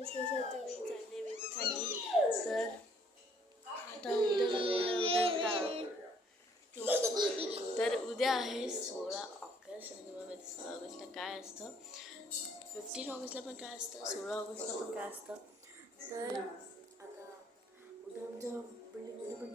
कशा तुम्ही चालले मी पण चांगली. तर आता तर उद्या आहे 16 ऑगस्ट आणि तुम्हाला माहिती 16 ऑगस्टला काय असतं, 15 ऑगस्टला पण काय असतं, 16 ऑगस्टला पण काय असतं. तर आता उद्या आमच्या बिल्डिंगमध्ये पण